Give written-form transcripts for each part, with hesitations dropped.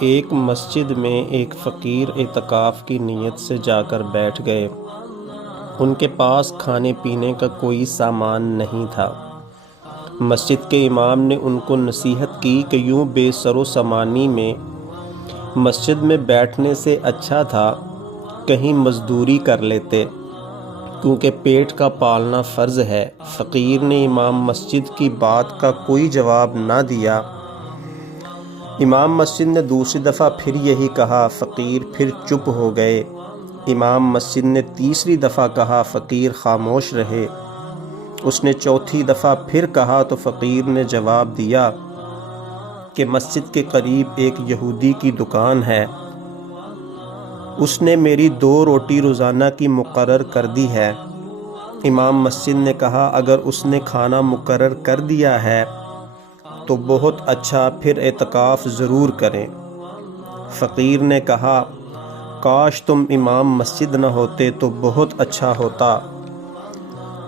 ایک مسجد میں ایک فقیر اعتکاف کی نیت سے جا کر بیٹھ گئے۔ ان کے پاس کھانے پینے کا کوئی سامان نہیں تھا۔ مسجد کے امام نے ان کو نصیحت کی کہ یوں بے سر و سامانی میں مسجد میں بیٹھنے سے اچھا تھا کہیں مزدوری کر لیتے، کیونکہ پیٹ کا پالنا فرض ہے۔ فقیر نے امام مسجد کی بات کا کوئی جواب نہ دیا۔ امام مسجد نے دوسری دفعہ پھر یہی کہا، فقیر پھر چپ ہو گئے۔ امام مسجد نے تیسری دفعہ کہا، فقیر خاموش رہے۔ اس نے چوتھی دفعہ پھر کہا تو فقیر نے جواب دیا کہ مسجد کے قریب ایک یہودی کی دکان ہے، اس نے میری 2 روٹی روزانہ کی مقرر کر دی ہے۔ امام مسجد نے کہا، اگر اس نے کھانا مقرر کر دیا ہے تو بہت اچھا، پھر اعتکاف ضرور کریں۔ فقیر نے کہا، کاش تم امام مسجد نہ ہوتے تو بہت اچھا ہوتا۔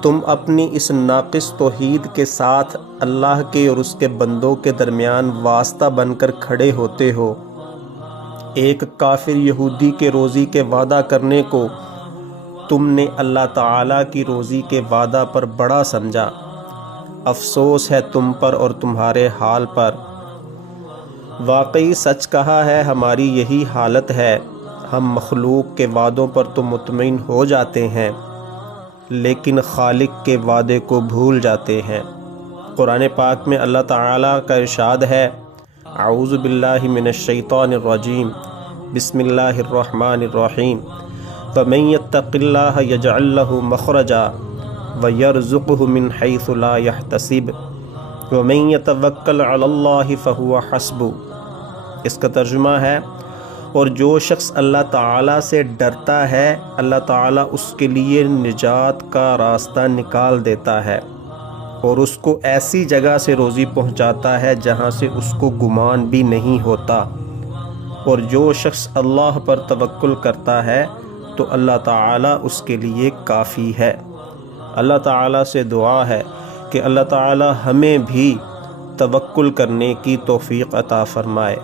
تم اپنی اس ناقص توحید کے ساتھ اللہ کے اور اس کے بندوں کے درمیان واسطہ بن کر کھڑے ہوتے ہو۔ ایک کافر یہودی کے روزی کے وعدہ کرنے کو تم نے اللہ تعالیٰ کی روزی کے وعدہ پر بڑا سمجھا۔ افسوس ہے تم پر اور تمہارے حال پر۔ واقعی سچ کہا ہے، ہماری یہی حالت ہے۔ ہم مخلوق کے وعدوں پر تو مطمئن ہو جاتے ہیں، لیکن خالق کے وعدے کو بھول جاتے ہیں۔ قرآن پاک میں اللہ تعالیٰ کا ارشاد ہے، اعوذ باللہ من الشیطان الرجیم، بسم اللہ الرحمن الرحیم، فمن یتق اللہ یجعل لہ مخرجا وَيَرْزُقْهُ مِنْ حَيْثُ لَا يَحْتَسِبُ وَمَنْ يَتَوَكَّلْ عَلَى اللَّهِ فَهُوَ حَسْبُهُ۔ اس کا ترجمہ ہے، اور جو شخص اللہ تعالیٰ سے ڈرتا ہے اللہ تعالیٰ اس کے لیے نجات کا راستہ نکال دیتا ہے اور اس کو ایسی جگہ سے روزی پہنچاتا ہے جہاں سے اس کو گمان بھی نہیں ہوتا۔ اور جو شخص اللہ پر توکل کرتا ہے تو اللہ تعالیٰ اس کے لیے کافی ہے۔ اللہ تعالیٰ سے دعا ہے کہ اللہ تعالیٰ ہمیں بھی توکل کرنے کی توفیق عطا فرمائے۔